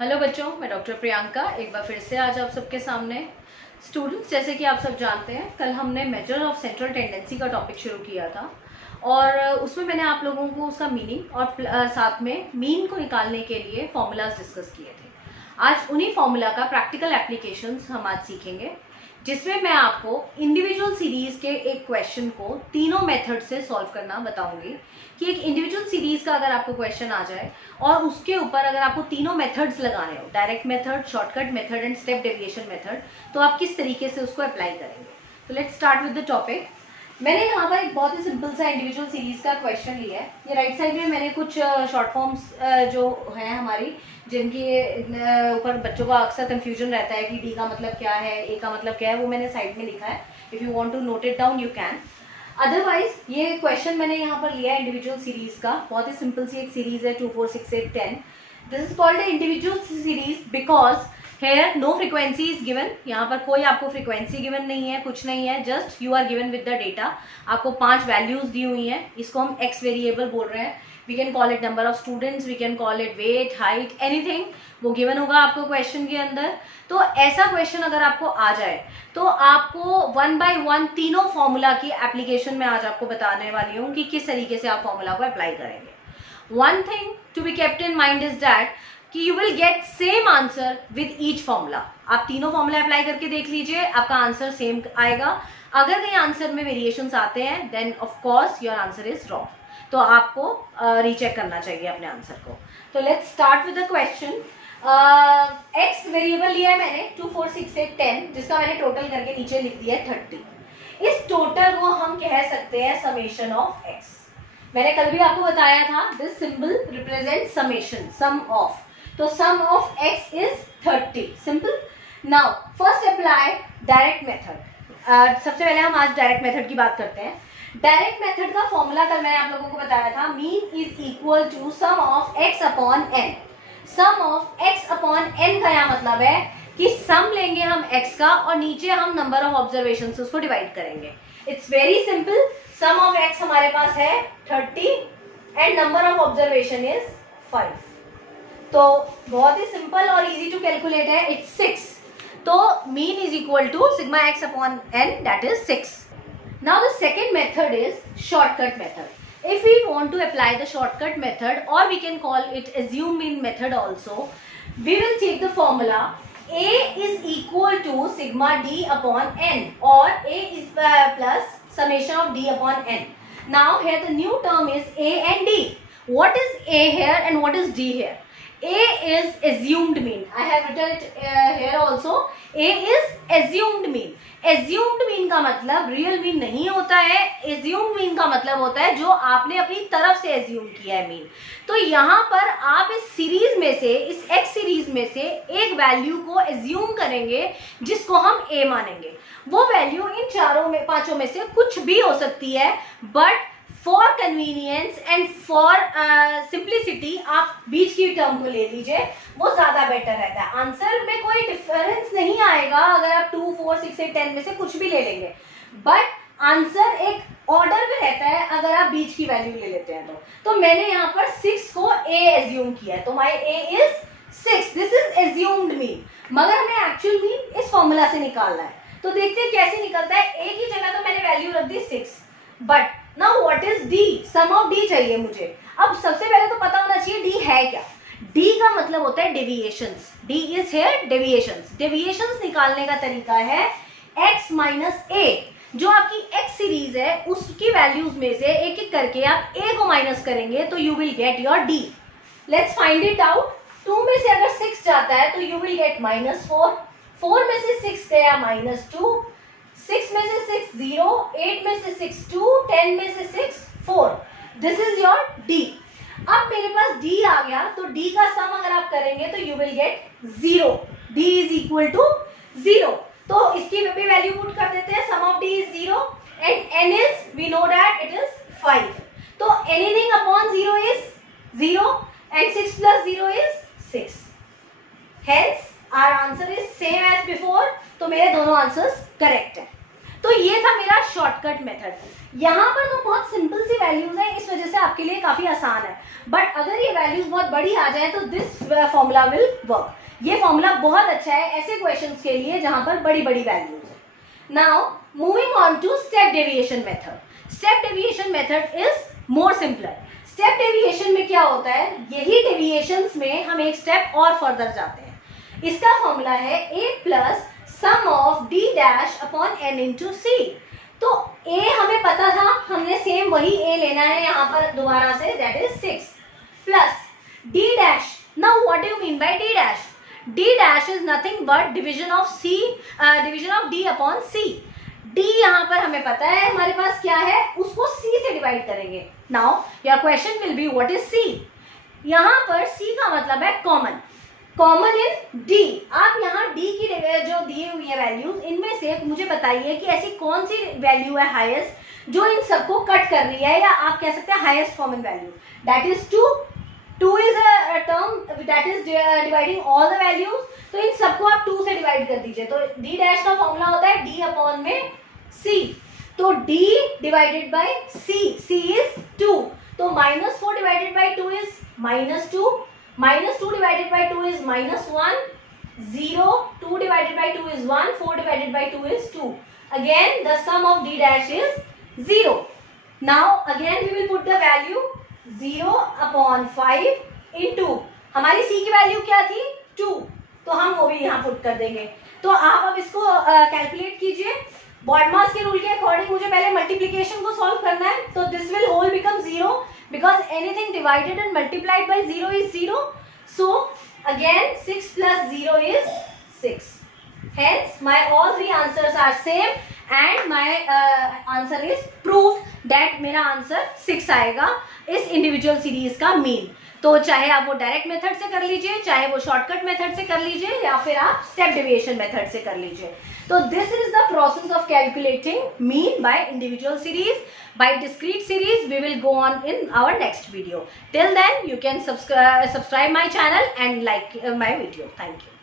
Hello बच्चों, मैं doctor Priyanka एक बार फिर से आज आप सबके सामने। स्टूडेंट्स, जैसे कि आप सब जानते हैं, कल हमने मेजर ऑफ सेंट्रल टेंडेंसी का टॉपिक शुरू किया था और उसमें मैंने आप लोगों को उसका मीनिंग और साथ में मीन को निकालने के लिए फॉर्मूलाज डिस्कस किए थे। आज उन्हीं फॉर्मूला का प्रैक्टिकल एप्लीकेशंस हम आज सीखेंगे, जिसमें मैं आपको इंडिविजुअल सीरीज के एक क्वेश्चन को तीनों मेथड से सॉल्व करना बताऊंगी कि एक इंडिविजुअल सीरीज का अगर आपको क्वेश्चन आ जाए और उसके ऊपर अगर आपको तीनों मेथड्स लगाने हो, direct method, shortcut method and step deviation method, तो आप किस तरीके से उसको अप्लाई करेंगे। तो let's start with the topic. मैंने यहाँ पर एक बहुत ही सिंपल सा इंडिविजुअल सीरीज का क्वेश्चन लिया है। ये राइट साइड में मैंने कुछ शॉर्ट फॉर्म्स जो है हमारी, जिनके ऊपर बच्चों का अक्सर कंफ्यूजन रहता है कि डी का मतलब क्या है, ए का मतलब क्या है, वो मैंने साइड में लिखा है। If you want to note it down you can. Otherwise ये क्वेश्चन मैंने यहाँ पर लिया है इंडिविजुअल सीरीज का। बहुत ही सिंपल सी एक सीरीज है 2 4 6 8 10। This is called individual series because here no frequency is given. यहाँ पर कोई आपको फ्रीक्वेंसी गिवन नहीं है, कुछ नहीं है, just you are given with the data. आपको 5 वैल्यूज दी हुई हैं, इसको हम एक्स वेरिएबल बोल रहे हैं। We can call it number of students, we can call it weight, height, anything, वो गिवन होगा आपको क्वेश्चन के अंदर। तो ऐसा क्वेश्चन अगर आपको आ जाए तो आपको 1 by 1 तीनों फॉर्मूला की एप्लीकेशन में आज आपको बताने वाली हूँ कि किस तरीके से आप फॉर्मूला को अप्लाई करेंगे। One thing to be kept in mind is that कि you will get same answer with each formula. आप तीनों फॉर्मूला अप्लाई करके देख लीजिए, आपका आंसर सेम आएगा। अगर कहीं आंसर में वेरिएशंस आते हैं then of course your answer is wrong, तो आपको रीचेक करना चाहिए अपने आंसर को। तो let's start with the question. X variable लिया है मैंने 2 4 6 8 10, जिसका मैंने टोटल करके नीचे लिख दिया है 30। इस टोटल को हम कह सकते हैं समेशन ऑफ एक्स। मैंने कल भी आपको बताया था this symbol represent summation, sum of. तो sum of X is 30, simple. Now first apply direct method. सबसे पहले हम आज डायरेक्ट मेथड की बात करते हैं। डायरेक्ट मेथड का फॉर्मूला कल मैंने आप लोगों को बताया था, mean is equal to sum of X upon N. Sum of X upon N का यह मतलब है कि सम लेंगे हम एक्स का और नीचे हम नंबर ऑफ ऑब्जर्वेशन से उसको डिवाइड करेंगे। It's very simple. Sum of X हमारे पास है 30 and number of observation is 5। तो बहुत ही सिंपल और इजी टू कैलकुलेट है, इट्स 6। तो mean is equal to sigma X upon N, that is 6। Now the second method is shortcut method. If we want to apply the shortcut method, or we can call it assume mean method also, we will take the formula A is equal to sigma D upon N, or A is plus summation of D upon N. Now here the new term is A and D. What is A here and what is D here? A is assumed mean. I have written it here also. A is assumed mean. Assumed mean का मतलब real mean नहीं होता है। assumed mean का मतलब होता है जो आपने अपनी तरफ से assume किया है मीन। तो यहाँ पर आप इस सीरीज में से, इस x सीरीज में से एक वैल्यू को assume करेंगे जिसको हम a मानेंगे। वो वैल्यू इन पांचों में से कुछ भी हो सकती है, but for convenience and for simplicity आप बीच की टर्म को ले लीजिए, वो ज्यादा बेटर रहता है। आंसर में कोई डिफरेंस नहीं आएगा अगर आप 2 4 6 8 10 में से कुछ भी ले लेंगे, बट आंसर एक ऑर्डर में रहता है अगर आप बीच की वैल्यू ले लेते हैं। तो मैंने यहाँ पर 6 को a एज्यूम किया है, तो माई a is 6। This is assumed mean, मगर हमें एक्चुअल मीन इस फॉर्मूला से निकालना है। तो देखते हैं कैसे निकलता है। a की जगह तो मैंने वैल्यू रख दी 6, but now what is d? Sum of d चाहिए मुझे। अब सबसे पहले तो पता होना चाहिए d है क्या। d का मतलब होता है deviations. d is here deviations. Deviations निकालने का तरीका है x माइनस a। जो आपकी x सीरीज है उसकी वैल्यूज में से एक एक करके आप a को माइनस करेंगे तो you will get your d। Let's find it out. 2 में से अगर 6 जाता है तो यू विल गेट -4। 4 में से 6 गया -2, 6 में से 6 0, 8 में से 6 2, 10 में से 6 4। This is your d। अब मेरे पास d आ गया, तो d का सम अगर आप करेंगे तो you will get 0। d is equal to 0। तो इसकी भी वैल्यू पुट कर देते हैं। Sum of d is 0 and n is, we know that it is 5। तो anything upon 0 is 0 and 6 plus 0 is 6। Hence our answer is same as before. तो मेरे दोनों आंसर्स करेक्ट है। तो ये था मेरा शॉर्टकट मेथड। यहाँ पर तो बहुत सिंपल सी वैल्यूज है, इस वजह से आपके लिए काफी आसान है, बट अगर ये वैल्यूज बहुत बड़ी आ जाए तो दिस फॉर्मूला विल वर्क। ये फॉर्मूला बहुत अच्छा है ऐसे क्वेश्चंस के लिए जहां पर बड़ी बड़ी वैल्यूज है। Now moving on to step deviation method. Step deviation method is more simpler. Step deviation में क्या होता है, यही डेविएशंस में हम एक स्टेप और फर्दर जाते हैं। इसका फॉर्मूला है a plus sum of d dash upon n into c. तो a हमें पता था, हमने सेम वही a लेना है यहाँ पर दोबारा से, that is 6 plus d dash. Now what do you mean by d dash? d dash is nothing but division of d upon c. d यहाँ पर हमें पता है हमारे पास क्या है, उसको c से डिवाइड करेंगे। Now your question will be what is c? यहाँ पर c का मतलब है कॉमन, कॉमन इन d। आप यहाँ d की जो दिए हुई है वैल्यूज, इनमें से मुझे बताइए कि ऐसी कौन सी वैल्यू है हाईएस्ट जो इन सबको कट कर रही है, या आप कह सकते हैं highest common value, that is 2। 2 is a term that is dividing all the values, तो इन सबको आप 2 से डिवाइड कर दीजिए। तो d डैश का फॉर्मूला होता है d अपॉन में c, तो d divided by c, c is 2, तो -4 divided by 2 is -2, -2 divided by 2 is -1, 0, 2 divided by 2 is 1, 4 divided by 2 is 2. Again the sum of d dash is 0. Now again we will put the value 0 upon 5 into हमारी c की value क्या थी 2, तो हम वो भी यहाँ पुट कर देंगे। तो आप अब इसको कैलकुलेट कीजिए। बॉडमास के रूल के अकॉर्डिंग मुझे पहले मल्टीप्लीकेशन को सॉल्व करना है, तो this will whole become 0 because anything divided and multiplied by 0 is 0। So again 6 plus 0 is 6। Hence my all three answers are same and my answer is proved that मेरा answer 6 आएगा इस individual series का mean. तो चाहे आप वो direct method से कर लीजिए, चाहे वो शॉर्टकट मेथड से कर लीजिए, या फिर आप स्टेप डेविएशन मेथड से कर लीजिए। तो this is the process of calculating mean by individual series. By discrete series we will go on in our next video. Till then you can subscribe my channel and like my video. Thank you.